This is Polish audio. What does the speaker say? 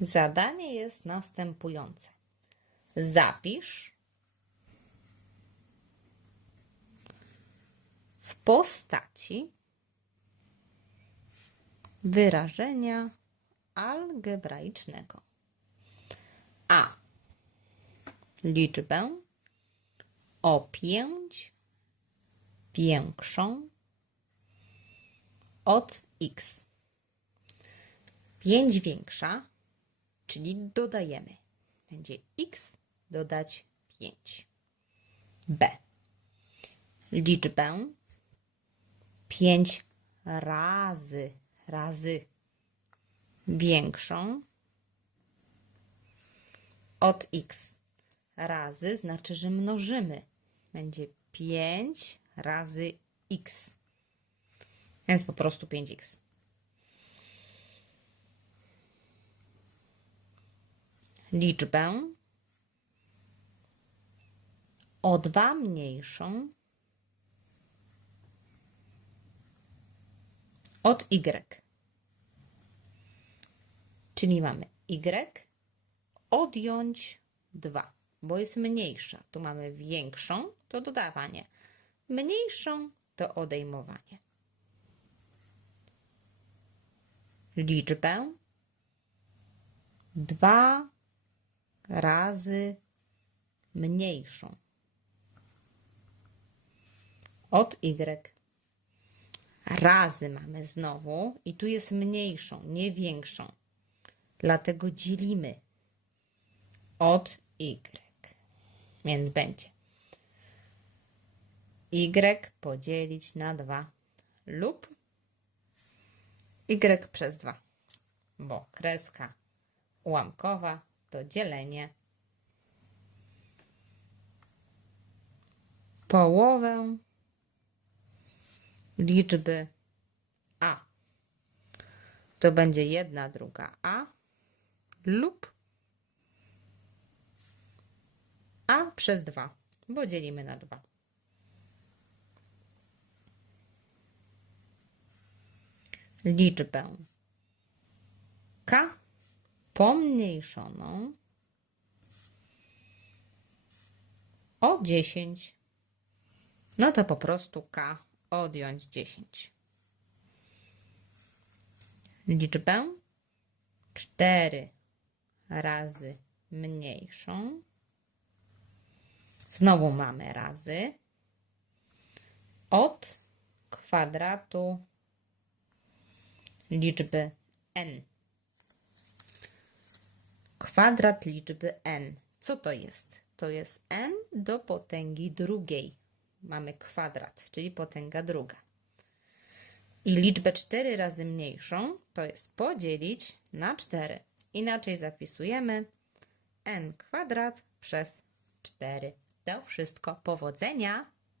Zadanie jest następujące. Zapisz w postaci wyrażenia algebraicznego a liczbę o 5 większą od x. 5 większa, czyli dodajemy. Będzie x dodać 5. b. Liczbę 5 razy, razy większą od x. Razy znaczy, że mnożymy. Będzie 5 razy x. Więc po prostu 5x. Liczbę o 2 mniejszą od y. Czyli mamy y odjąć 2, bo jest mniejsza. Tu mamy większą, to dodawanie. Mniejszą to odejmowanie. Liczbę 2 razy mniejszą od y. Razy mamy znowu i tu jest mniejszą, nie większą. Dlatego dzielimy od y. Więc będzie y podzielić na 2 lub y przez 2, bo kreska ułamkowa to dzielenie połowę liczby a. To będzie jedna druga a lub a przez 2, bo dzielimy na 2. Liczbę k pomniejszoną o 10. No to po prostu k odjąć 10. Liczbę 4 razy mniejszą Znowu mamy razy od kwadratu liczby n. Kwadrat liczby n. Co to jest? To jest n do potęgi drugiej. Mamy kwadrat, czyli potęga druga. I liczbę 4 razy mniejszą to jest podzielić na 4. Inaczej zapisujemy n kwadrat przez 4. To wszystko. Powodzenia!